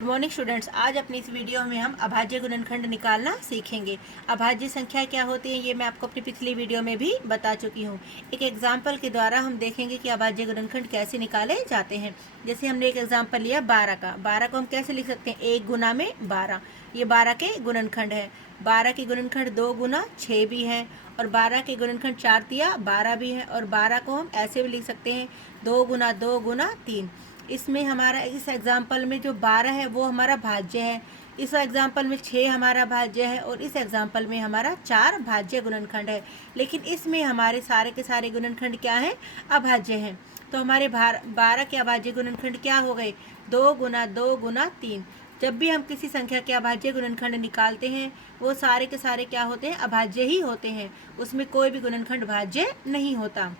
Good morning students. आज अपनी इस वीडियो में हम अभाज्य गुणनखंड निकालना सीखेंगे। अभाज्य संख्या क्या होती है ये मैं आपको अपनी पिछली वीडियो में भी बता चुकी हूँ। एक एग्जाम्पल के द्वारा हम देखेंगे कि अभाज्य गुणनखंड कैसे निकाले जाते हैं। जैसे हमने एक एग्जाम्पल लिया 12 का। 12 को हम कैसे लिख सकते हैं? 1 गुना में 12। ये 12 के गुणनखंड है। 12 के गुणनखंड 2 गुना 6 भी है और 12 के गुणनखंड 4 तिया 12 भी है। और 12 को हम ऐसे भी लिख सकते हैं 2 गुना 2 गुना 3। इसमें हमारा इस एग्जाम्पल में जो 12 है वो हमारा भाज्य है, इस एग्जाम्पल में 6 हमारा भाज्य है और इस एग्जाम्पल में हमारा 4 भाज्य गुणनखंड है। लेकिन इसमें हमारे सारे के सारे गुणनखंड क्या हैं? अभाज्य हैं। तो हमारे 12 के अभाज्य गुणनखंड क्या हो गए? 2 गुना 2 गुना 3। जब भी हम किसी संख्या के अभाज्य गुणनखंड निकालते हैं वो सारे के सारे क्या होते हैं? अभाज्य ही होते हैं, उसमें कोई भी गुणनखंड भाज्य नहीं होता।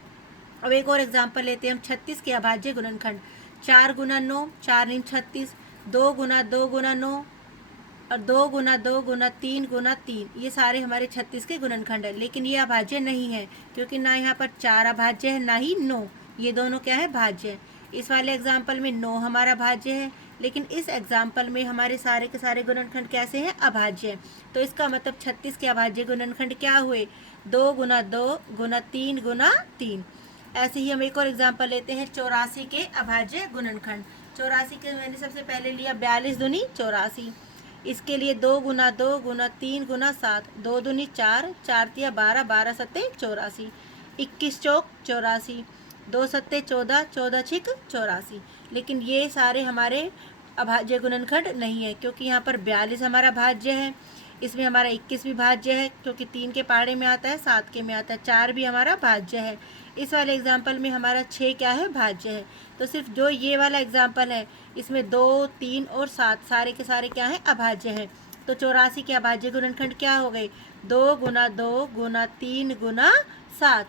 अब एक और एग्जाम्पल लेते हैं हम 36 के अभाज्य गुणनखंड। 4 गुना 9, 4 नीम 36, 2 गुना 2 गुना 9 और 2 गुना 2 गुना 3 गुना 3। ये सारे हमारे 36 के गुणनखंड है। लेकिन ये अभाज्य नहीं है क्योंकि ना यहाँ पर 4 अभाज्य है ना ही 9। ये दोनों क्या है? भाज्य है। इस वाले एग्जाम्पल में 9 हमारा भाज्य है, लेकिन इस एग्जाम्पल में हमारे सारे के सारे गुणनखंड कैसे हैं? अभाज्य है। तो इसका मतलब 36 के अभाज्य गुणनखंड क्या हुए? 2 गुना 2 गुना 3 गुना 3। ऐसे ही हम एक और एग्जाम्पल लेते हैं 84 के अभाज्य गुणनखंड। 84 के मैंने सबसे पहले लिया 42 दूनी 84। इसके लिए 2 गुना 2 गुना 3 गुना 7, 2 दूनी 4, 4 तिया 12, 12 सत्ते 84, 21 चौक 84, 2 सत्ते 14, 14 छिक 84। लेकिन ये सारे हमारे अभाज्य गुणनखंड नहीं है क्योंकि यहाँ पर 42 हमारा भाज्य है, इसमें हमारा 21 भी भाज्य है क्योंकि 3 के पहाड़े में आता है, 7 के में आता है, 4 भी हमारा भाज्य है। इस वाले एग्जाम्पल में हमारा 6 क्या है? भाज्य है। तो सिर्फ जो ये वाला एग्जाम्पल है इसमें 2, 3 और 7 सारे के सारे क्या हैं? अभाज्य हैं। तो 84 के अभाज्य गुणनखंड क्या हो गए? 2 गुना 2 गुना 3 गुना 7।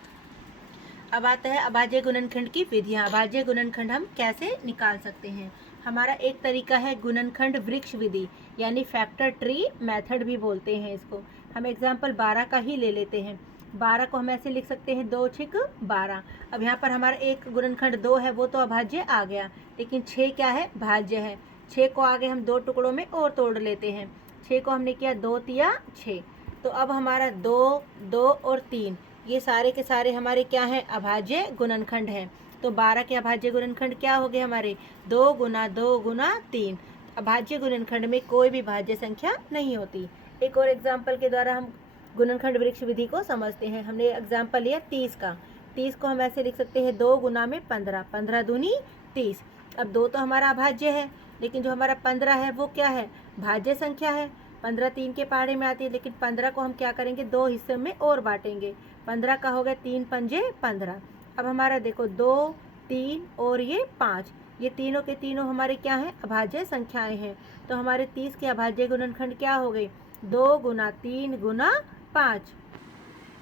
अब आता है अभाज्य गुणनखंड की विधियाँ। अभाज्य गुणनखंड हम कैसे निकाल सकते हैं? हमारा एक तरीका है गुणनखंड वृक्ष विधि, यानी फैक्टर ट्री मेथड भी बोलते हैं इसको। हम एग्जाम्पल 12 का ही ले लेते हैं। 12 को हम ऐसे लिख सकते हैं 2 छिक 12। अब यहाँ पर हमारा एक गुणनखंड 2 है वो तो अभाज्य आ गया, लेकिन 6 क्या है? भाज्य है। 6 को आगे हम 2 टुकड़ों में और तोड़ लेते हैं। 6 को हमने किया 2 तिया 6। तो अब हमारा 2, 2 और 3 ये सारे के सारे हमारे क्या हैं? अभाज्य गुणनखंड हैं। तो 12 के अभाज्य गुणनखंड क्या हो गए हमारे? 2 गुना 2 गुना 3। अभाज्य गुणनखंड में कोई भी भाज्य संख्या नहीं होती। एक और एग्जाम्पल के द्वारा हम गुणनखंड वृक्ष विधि को समझते हैं। हमने एग्जाम्पल लिया 30 का। 30 को हम ऐसे लिख सकते हैं 2 गुना में 15, 15 दूनी 30। अब 2 तो हमारा अभाज्य है, लेकिन जो हमारा 15 है वो क्या है? भाज्य संख्या है। 15 3 के पहाड़े में आती है, लेकिन 15 को हम क्या करेंगे? 2 हिस्से में और बांटेंगे। 15 का हो गया 3 पंजे 15। अब हमारा देखो 2, 3 और ये 5, ये तीनों के तीनों हमारे क्या हैं? अभाज्य संख्याएं हैं। तो हमारे 30 के अभाज्य गुणनखंड क्या हो गए? 2 गुना 3 गुना 5।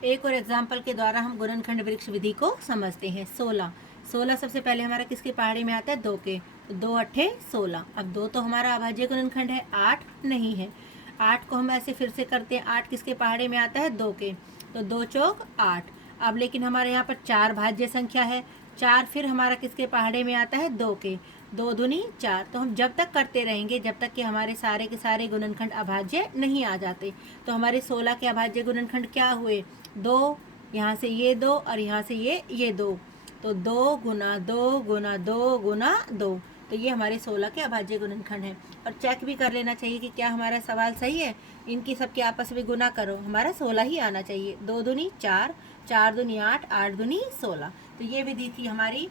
एक और एग्जाम्पल के द्वारा हम गुणनखंड वृक्ष विधि को समझते हैं। 16 16 सबसे पहले हमारा किसके पहाड़े में आता है? 2 के। तो 2 अट्ठे 16। अब 2 तो हमारा अभाज्य गुणनखंड है, 8 नहीं है। 8 को हम ऐसे फिर से करते हैं। 8 किसके पहाड़े में आता है? 2 के। तो 2 चौक 8। अब लेकिन हमारे यहाँ पर 4 भाज्य संख्या है। 4 फिर हमारा किसके पहाड़े में आता है? 2 के। 2 दूनी 4। तो हम जब तक करते रहेंगे जब तक कि हमारे सारे के सारे गुणनखंड अभाज्य नहीं आ जाते। तो हमारे 16 के अभाज्य गुणनखंड क्या हुए? 2, यहाँ से ये 2 और यहाँ से ये 2। तो 2 गुना 2 गुना 2 गुना 2। तो ये हमारे 16 के अभाज्य गुणनखंड हैं। और चेक भी कर लेना चाहिए कि क्या हमारा सवाल सही है। इनकी सबके आपस में गुना करो, हमारा 16 ही आना चाहिए। 2 दूनी 4, 4 दूनी 8, 8 दूनी 16। तो ये विधि थी हमारी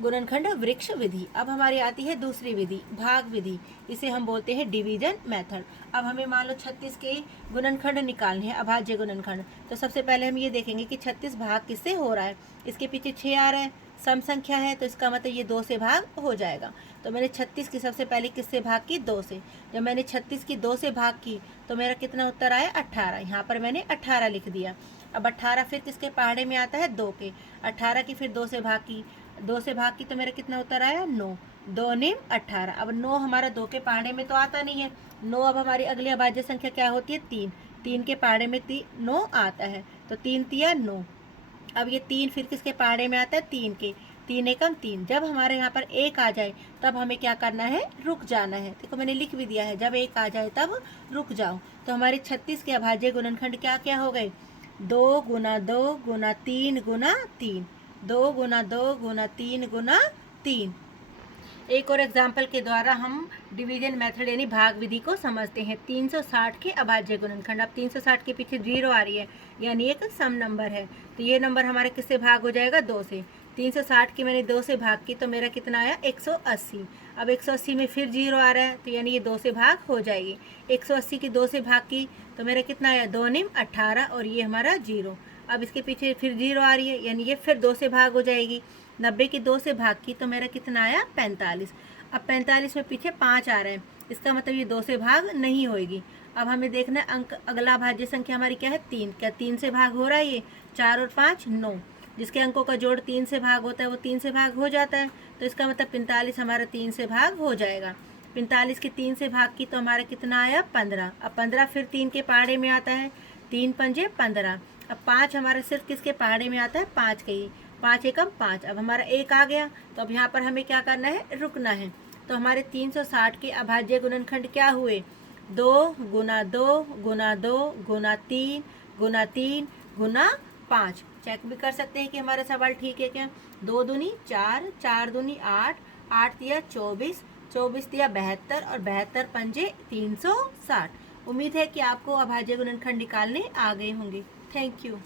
गुणनखंड वृक्ष विधि। अब हमारी आती है दूसरी विधि, भाग विधि। इसे हम बोलते हैं डिवीजन मेथड। अब हमें मान लो 36 के गुणनखंड निकालने हैं, अभाज्य गुणनखंड। तो सबसे पहले हम ये देखेंगे कि 36 भाग किससे हो रहा है। इसके पीछे 6 आ रहा है, सम संख्या है, तो इसका मतलब ये 2 से भाग हो जाएगा। तो मैंने 36 की सबसे पहले किससे भाग की? 2 से। जब मैंने 36 की 2 से भाग की तो मेरा कितना उत्तर आया? 18। यहाँ पर मैंने 18 लिख दिया। अब 18 फिर किसके पहाड़े में आता है? 2 के। 18 की फिर 2 से भाग की, 2 से भाग की तो मेरा कितना उत्तर आया? 9। 2 नेम 18। अब 9 हमारा 2 के पहाड़े में तो आता नहीं है। 9 अब हमारी अगली अभाज्य संख्या क्या होती है? 3। 3 के पहाड़े में 9 आता है, तो 3 तिया 9। अब ये 3 फिर किसके पहाड़े में आता है? 3 के। 3 एकम 3। जब हमारे यहाँ पर 1 आ जाए तब हमें क्या करना है, रुक जाना है। देखो मैंने लिख भी दिया है, जब 1 आ जाए तब रुक जाओ। तो हमारे 36 के अभाज्य गुणनखंड क्या क्या हो गए, 2 गुना 2 गुना 3 गुना 3, 2 गुना 2 गुना 3 गुना 3। एक और एग्जाम्पल के द्वारा हम डिवीजन मेथड यानी भाग विधि को समझते हैं। 360 के अभाज्य गुणनखंड। अब 360 के पीछे 0 आ रही है यानी एक सम नंबर है, तो ये नंबर हमारे किससे भाग हो जाएगा, 2 से। 360 की मैंने 2 से भाग की तो मेरा कितना आया, 180। अब 180 में फिर 0 आ रहा है तो यानी ये 2 से भाग हो जाएगी। 180 की 2 से भाग की तो मेरा कितना आया, 2 निम 18 और ये हमारा 0। अब इसके पीछे फिर 0 आ रही है यानी ये फिर 2 से भाग हो जाएगी। 90 की 2 से भाग की तो मेरा कितना आया, 45। अब 45 में पीछे 5 आ रहे हैं, इसका मतलब ये 2 से भाग नहीं होगी। अब हमें देखना है अंक, अगला भाज्य संख्या हमारी क्या है, 3। क्या 3 से भाग हो रहा है, ये 4 और 5 9। जिसके अंकों का जोड़ 3 से भाग होता है वो 3 से भाग हो जाता है, तो इसका मतलब 45 हमारा 3 से भाग हो जाएगा। 45 की 3 से भाग की तो हमारा कितना आया, 15। अब 15 फिर 3 के पहाड़े में आता है, 3 पंजे 15। अब 5 हमारा सिर्फ किसके पहाड़े में आता है, 5 के ही, 5 एकम 5। अब हमारा 1 आ गया तो अब यहाँ पर हमें क्या करना है, रुकना है। तो हमारे 360 के अभाज्य गुणनखंड क्या हुए, 2 गुना 2 गुना 2 गुना 3 गुना 3 गुना 5। चेक भी कर सकते हैं कि हमारा सवाल ठीक है क्या। 2 दूनी 4, 4 दूनी 8, 8 दिया 24, 24 दिया 72 और 72 पंजे 360। उम्मीद है कि आपको अभाज्य गुणनखंड निकालने आ गए होंगे। Thank you.